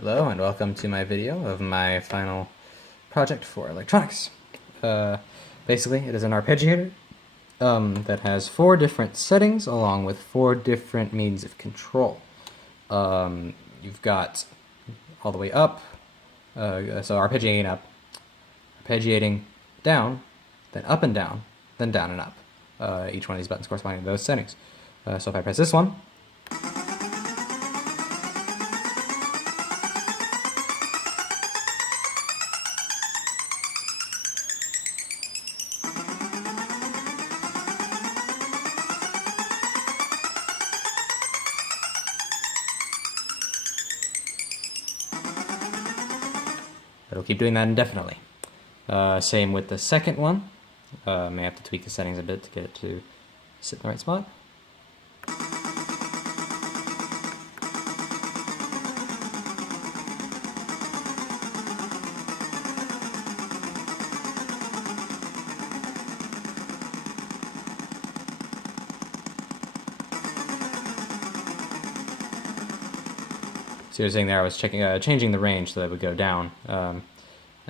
Hello and welcome to my video of my final project for electronics. Basically, it is an arpeggiator that has 4 different settings along with 4 different means of control. You've got all the way up, so arpeggiating up, arpeggiating down, then up and down, then down and up. Each one of these buttons corresponding to those settings. So if I press this one, it'll keep doing that indefinitely. Same with the second one. May have to tweak the settings a bit to get it to sit in the right spot. So you're saying there I was changing the range so that it would go down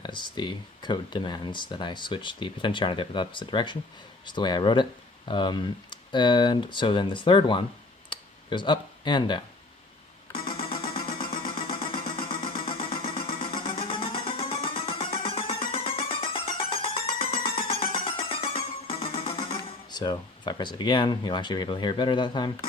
as the code demands that I switch the potentiometer the opposite direction, just the way I wrote it. And so then this third one goes up and down. So if I press it again, you'll actually be able to hear it better that time.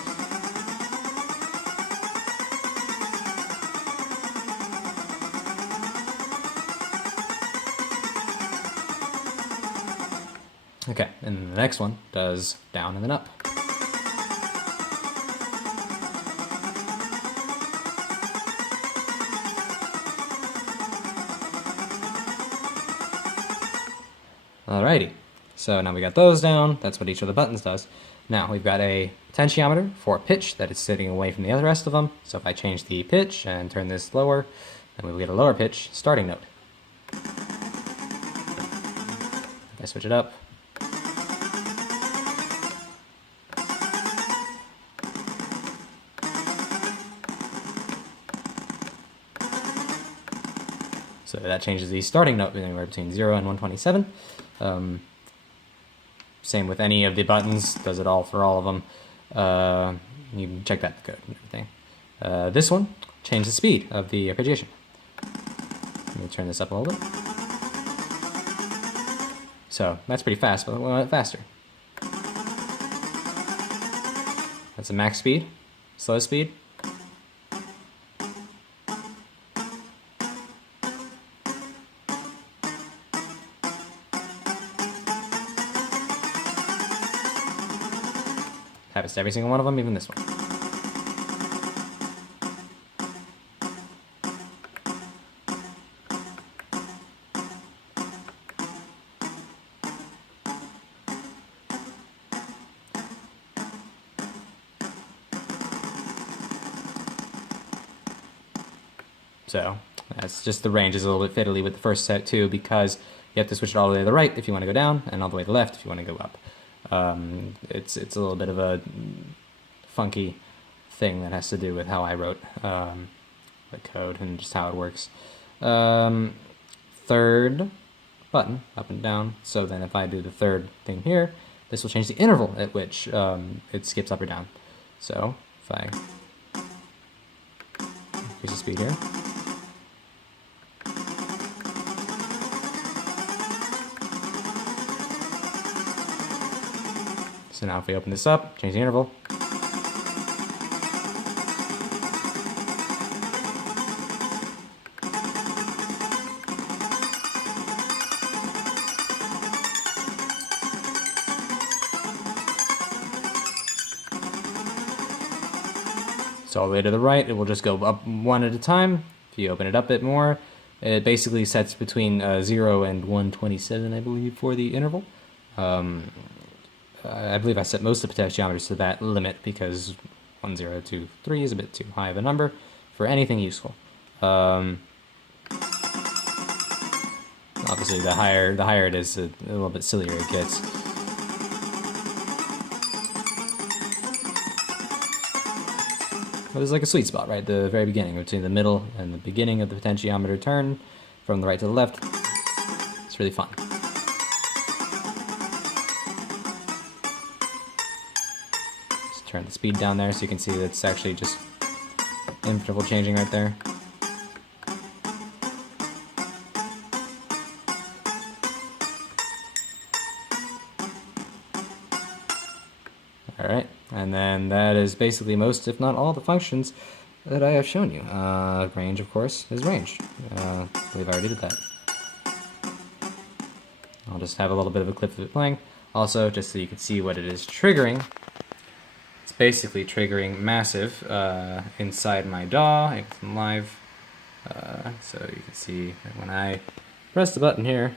Okay, and the next one does down and then up. Alrighty, so now we got those down. That's what each of the buttons does. Now we've got a potentiometer for pitch that is sitting away from the other rest of them. So if I change the pitch and turn this lower, then we will get a lower pitch starting note. If I switch it up, so that changes the starting note anywhere between 0 and 127. Same with any of the buttons, does it all for all of them. You can check that in the code and everything. This one, change the speed of the arpeggiation. Let me turn this up a little bit. So that's pretty fast, but we want it faster. That's a max speed, slow speed. Happens to every single one of them, even this one. So that's just the range is a little bit fiddly with the first set too, because you have to switch it all the way to the right if you want to go down, and all the way to the left if you want to go up. It's a little bit of a funky thing that has to do with how I wrote the code and just how it works. Third button, up and down. So then if I do the third thing here, this will change the interval at which it skips up or down. So if I increase the speed here, so now if we open this up, change the interval. So all the way to the right, it will just go up one at a time. If you open it up a bit more, it basically sets between 0 and 127, I believe, for the interval. I believe I set most of the potentiometers to that limit because 1023 is a bit too high of a number for anything useful. Obviously, the higher it is, a little bit sillier it gets. there's like a sweet spot, right? The very beginning, between the middle and the beginning of the potentiometer turn, from the right to the left. It's really fun. Just turn the speed down there so you can see that it's actually just interval changing right there. Alright, and then that is basically most, if not all, the functions that I have shown you. Range, of course, is range. I believe I already did that. I'll just have a little bit of a clip of it playing. Also, just so you can see what it is triggering, it's basically triggering massive inside my DAW. It's live, so you can see that when I press the button here,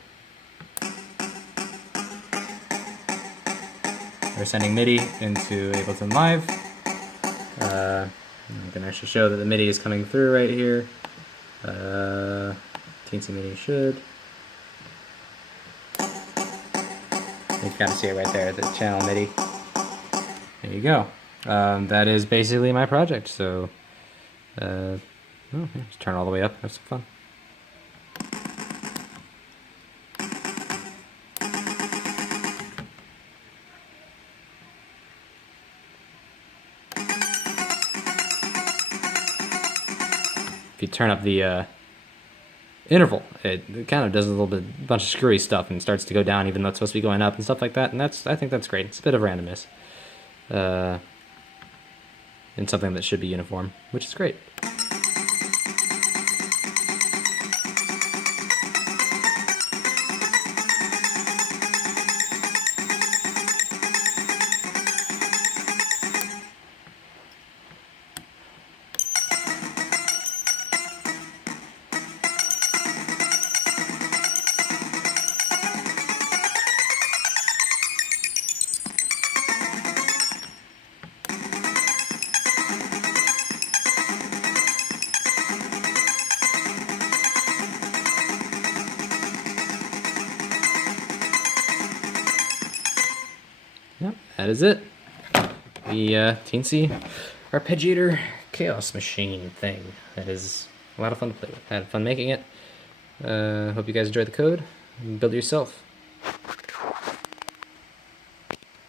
we're sending MIDI into Ableton Live. I can actually show that the MIDI is coming through right here. Teensy MIDI should. You can kind of see it right there, the channel MIDI. There you go. That is basically my project. So, just turn it all the way up, have some fun. If you turn up the interval, it kind of does a little bit, bunch of screwy stuff and starts to go down even though it's supposed to be going up and stuff like that. And I think that's great. It's a bit of randomness, in something that should be uniform, which is great. Yep, that is it. The teensy Arpeggiator chaos machine thing. That is a lot of fun to play with. I had fun making it. Hope you guys enjoyed the code. Build it yourself.